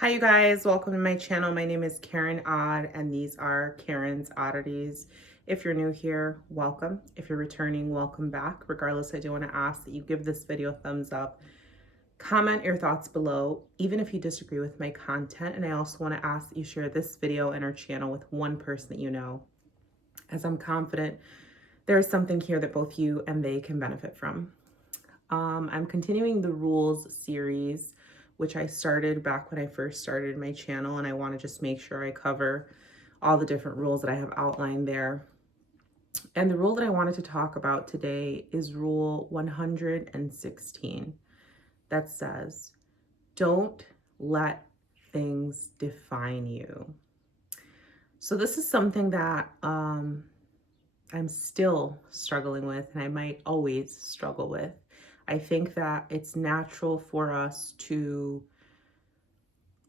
Hi, you guys. Welcome to my channel. My name is Karen Odd, and these are Karen's Oddities. If you're new here, welcome. If you're returning, welcome back. Regardless, I do want to ask that you give this video a thumbs up. Comment your thoughts below, even if you disagree with my content. And I also want to ask that you share this video and our channel with one person that you know, as I'm confident there is something here that both you and they can benefit from. I'm continuing the rules series, which I started back when I first started my channel, and I want to just make sure I cover all the different rules that I have outlined there. And the rule that I wanted to talk about today is rule 116 that says, don't let things define you. So this is something that I'm still struggling with, and I might always struggle with. I think that it's natural for us to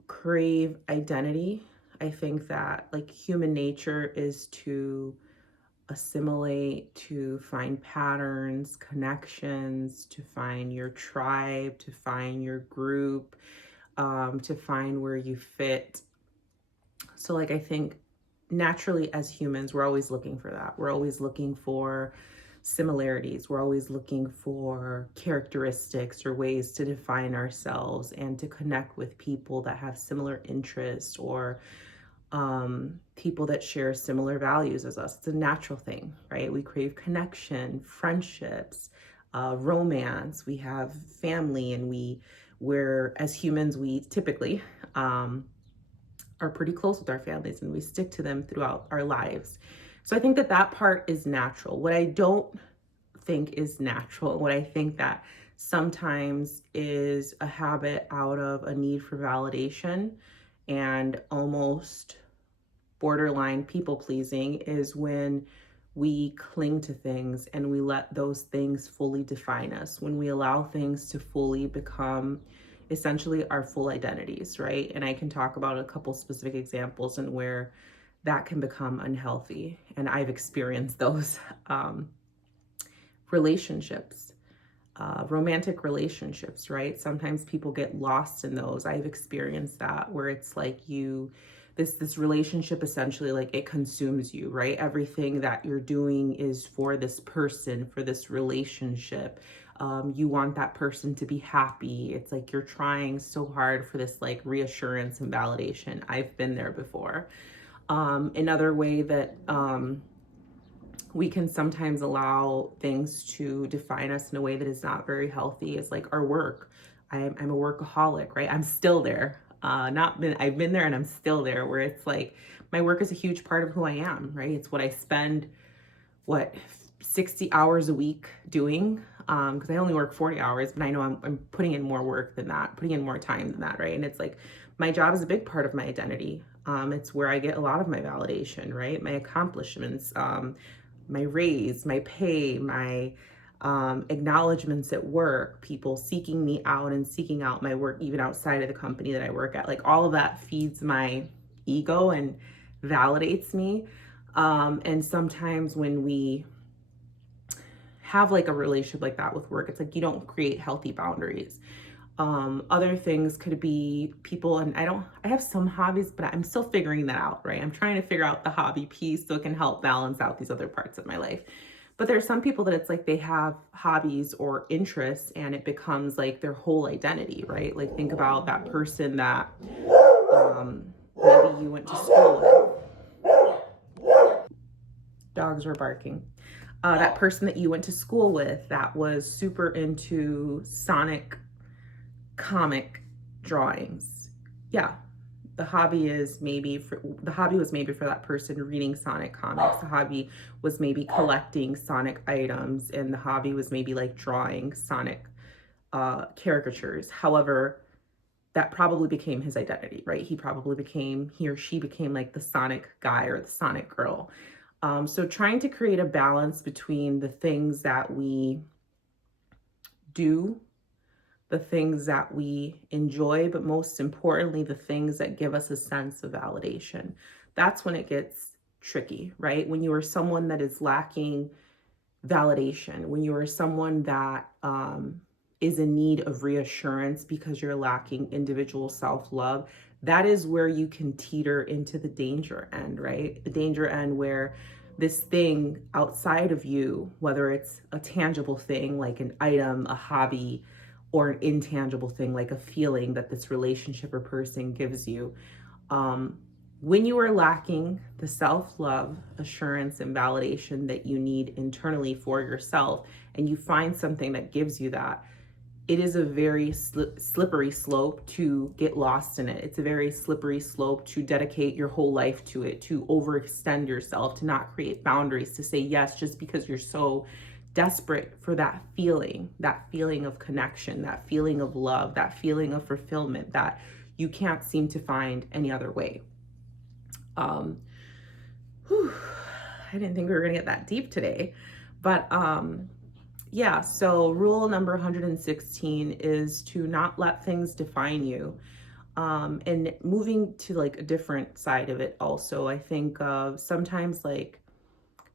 crave identity. I think that like human nature is to assimilate, to find patterns, connections, to find your tribe, to find your group, to find where you fit. So like I think naturally as humans, we're always looking for that. We're always looking for similarities. We're always looking for characteristics or ways to define ourselves and to connect with people that have similar interests or people that share similar values as us. It's a natural thing, right? We crave connection, friendships, romance. We have family, and we're as humans, we typically are pretty close with our families, and we stick to them throughout our lives. So I think that that part is natural. What I don't think is natural, and what I think that sometimes is a habit out of a need for validation and almost borderline people pleasing, is when we cling to things and we let those things fully define us, when we allow things to fully become essentially our full identities, right? And I can talk about a couple specific examples and where that can become unhealthy. And I've experienced those. Relationships, romantic relationships, right? Sometimes people get lost in those. I've experienced that, where it's like this relationship essentially, like, it consumes you, right? Everything that you're doing is for this person, for this relationship. You want that person to be happy. It's like you're trying so hard for this like reassurance and validation. I've been there before. Another way that we can sometimes allow things to define us in a way that is not very healthy is like our work. I'm a workaholic, right? I'm still there. I've been there and I'm still there, where it's like my work is a huge part of who I am, right? It's what I spend, 60 hours a week doing, because I only work 40 hours, but I know I'm putting in more work than that, putting in more time than that, right? And it's like my job is a big part of my identity. It's where I get a lot of my validation, right? My accomplishments, my raise, my pay, my acknowledgments at work, people seeking me out and seeking out my work, even outside of the company that I work at. Like all of that feeds my ego and validates me. And sometimes when we have like a relationship like that with work, it's like you don't create healthy boundaries. Other things could be people, and I have some hobbies, but I'm still figuring that out, right? I'm trying to figure out the hobby piece so it can help balance out these other parts of my life. But there's some people that it's like they have hobbies or interests and it becomes like their whole identity, right? Like think about that person that maybe you went to school with. Dogs were barking. That person that you went to school with that was super into Sonic comic drawings. Yeah, the hobby was maybe for that person reading Sonic comics. The hobby was maybe collecting Sonic items, and the hobby was maybe like drawing Sonic caricatures. However, that probably became his identity, right? He or she became like the Sonic guy or the Sonic girl. So trying to create a balance between the things that we do, the things that we enjoy, but most importantly, the things that give us a sense of validation. That's when it gets tricky, right? When you are someone that is lacking validation, when you are someone that is in need of reassurance because you're lacking individual self-love, that is where you can teeter into the danger end, right? The danger end where this thing outside of you, whether it's a tangible thing like an item, a hobby, or an intangible thing like a feeling that this relationship or person gives you, when you are lacking the self-love, assurance, and validation that you need internally for yourself, and you find something that gives you that, it is a very slippery slope to get lost in it. It's a very slippery slope to dedicate your whole life to it, to overextend yourself, to not create boundaries, to say yes just because you're so desperate for that feeling of connection, that feeling of love, that feeling of fulfillment that you can't seem to find any other way. I didn't think we were gonna get that deep today, but yeah, so rule number 116 is to not let things define you. And moving to like a different side of it also, I think sometimes like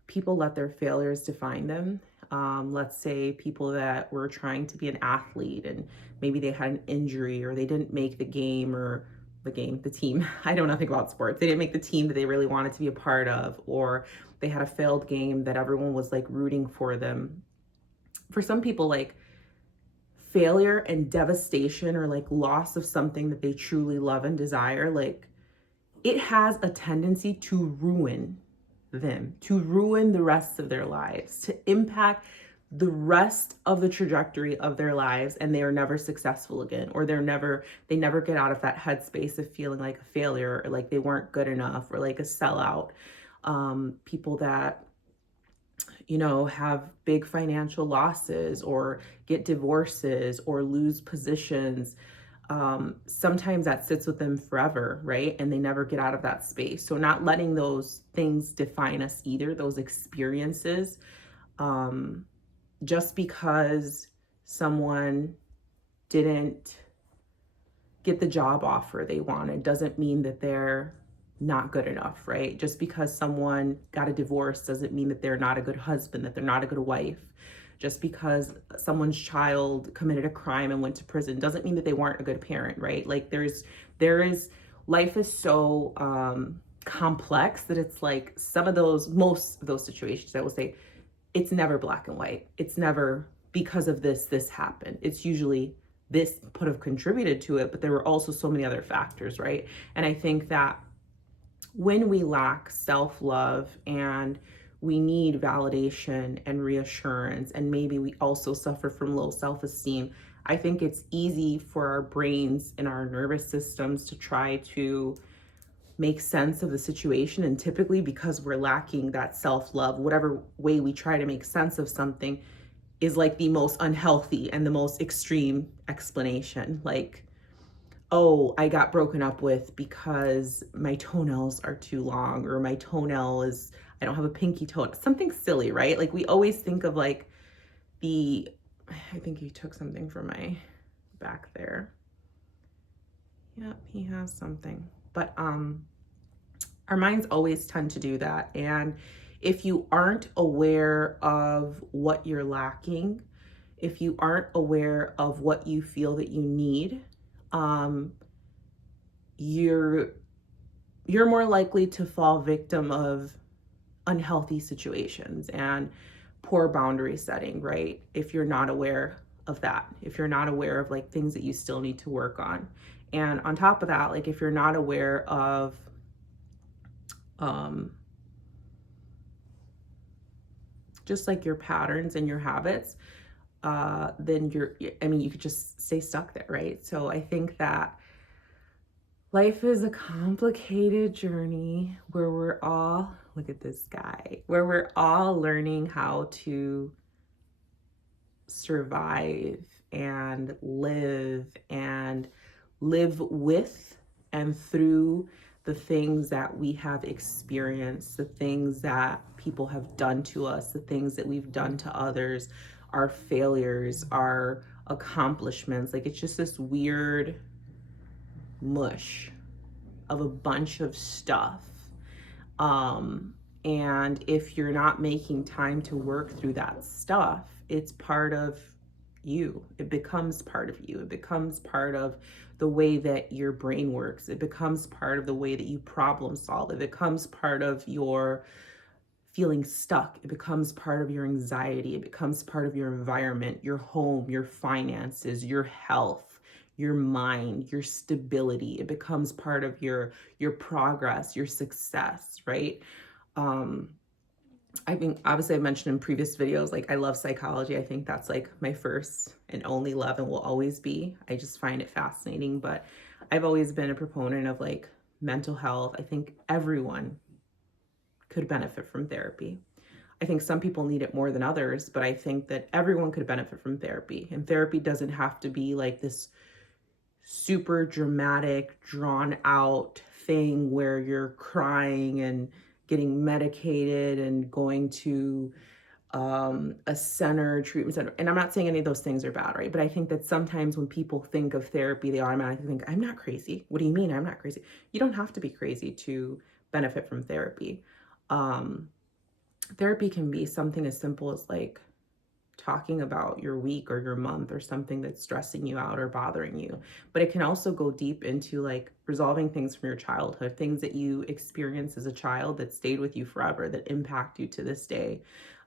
people let their failures define them. Let's say people that were trying to be an athlete and maybe they had an injury or they didn't make the game or the team. I don't know nothing about sports. They didn't make the team that they really wanted to be a part of, or they had a failed game that everyone was like rooting for them. For some people, like failure and devastation or like loss of something that they truly love and desire, like it has a tendency to ruin them, to ruin the rest of their lives, to impact the rest of the trajectory of their lives, and they are never successful again, or they never get out of that headspace of feeling like a failure or like they weren't good enough or like a sellout. People that have big financial losses or get divorces or lose positions, sometimes that sits with them forever, right? And they never get out of that space. So not letting those things define us either, those experiences. Just because someone didn't get the job offer they wanted doesn't mean that they're not good enough, right? Just because someone got a divorce doesn't mean that they're not a good husband, that they're not a good wife. Just because someone's child committed a crime and went to prison doesn't mean that they weren't a good parent, right? Like life is so complex that it's like most of those situations, I will say, it's never black and white. It's never because of this happened. It's usually this could have contributed to it, but there were also so many other factors, right? And I think that when we lack self-love and we need validation and reassurance, and maybe we also suffer from low self-esteem, I think it's easy for our brains and our nervous systems to try to make sense of the situation. And typically because we're lacking that self-love, whatever way we try to make sense of something is like the most unhealthy and the most extreme explanation. Like, oh, I got broken up with because my toenails are too long, or I don't have a pinky toe. Something silly, right? Like we always think of like I think he took something from my back there. Yep, he has something. But our minds always tend to do that. And if you aren't aware of what you're lacking, if you aren't aware of what you feel that you need, you're more likely to fall victim of unhealthy situations and poor boundary setting, right? If you're not aware of that, if you're not aware of like things that you still need to work on. And on top of that, like if you're not aware of just like your patterns and your habits, then you could just stay stuck there, right? So I think that life is a complicated journey where we're all, look at this guy, where we're all learning how to survive and live with and through the things that we have experienced, the things that people have done to us, the things that we've done to others, our failures, our accomplishments. Like it's just this weird mush of a bunch of stuff. And if you're not making time to work through that stuff, it's part of you. It becomes part of you. It becomes part of the way that your brain works. It becomes part of the way that you problem solve. It becomes part of your feeling stuck. It becomes part of your anxiety. It becomes part of your environment, your home, your finances, your health, your mind, your stability. It becomes part of your progress, your success, right? Um, I mean, obviously, I've mentioned in previous videos, like I love psychology. I think that's like my first and only love and will always be. I just find it fascinating. But I've always been a proponent of like mental health. I think everyone could benefit from therapy. I think some people need it more than others, but I think that everyone could benefit from therapy. And therapy doesn't have to be like this super dramatic, drawn out thing where you're crying and getting medicated and going to a center, treatment center. And I'm not saying any of those things are bad, right? But I think that sometimes when people think of therapy, they automatically think, I'm not crazy. What do you mean I'm not crazy? You don't have to be crazy to benefit from therapy. Um, Therapy can be something as simple as like talking about your week or your month or something that's stressing you out or bothering you. But it can also go deep into like resolving things from your childhood, things that you experienced as a child that stayed with you forever, that impact you to this day,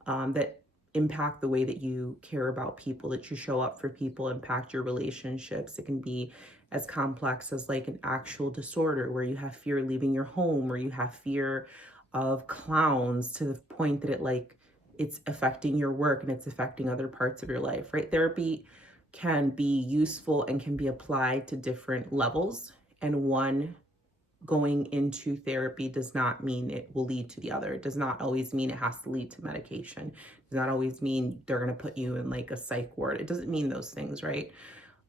that impact the way that you care about people, that you show up for people, impact your relationships. It can be as complex as like an actual disorder where you have fear leaving your home, or you have fear of clowns to the point that it's affecting your work and it's affecting other parts of your life, right? Therapy can be useful and can be applied to different levels. And one going into therapy does not mean it will lead to the other. It does not always mean it has to lead to medication. It does not always mean they're going to put you in like a psych ward. It doesn't mean those things, right?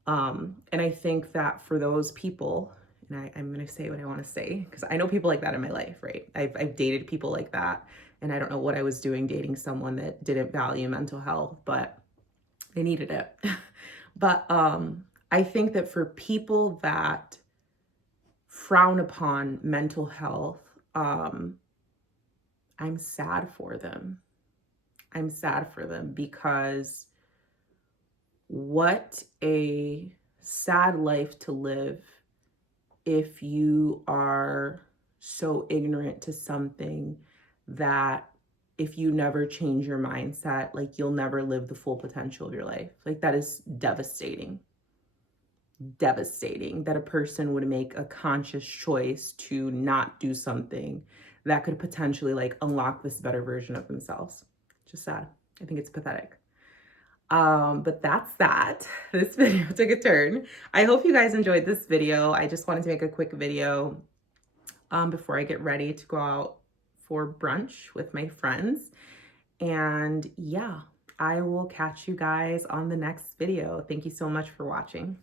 And I think that for those people, and I'm going to say what I want to say, because I know people like that in my life, right? I've dated people like that, and I don't know what I was doing dating someone that didn't value mental health, but they needed it. But I think that for people that frown upon mental health, I'm sad for them. I'm sad for them because what a sad life to live if you are so ignorant to something that if you never change your mindset, like you'll never live the full potential of your life. Like that is devastating. Devastating that a person would make a conscious choice to not do something that could potentially like unlock this better version of themselves. Just sad. I think it's pathetic. But that's that. This video took a turn. I hope you guys enjoyed this video. I just wanted to make a quick video before I get ready to go out for brunch with my friends. And yeah, I will catch you guys on the next video. Thank you so much for watching.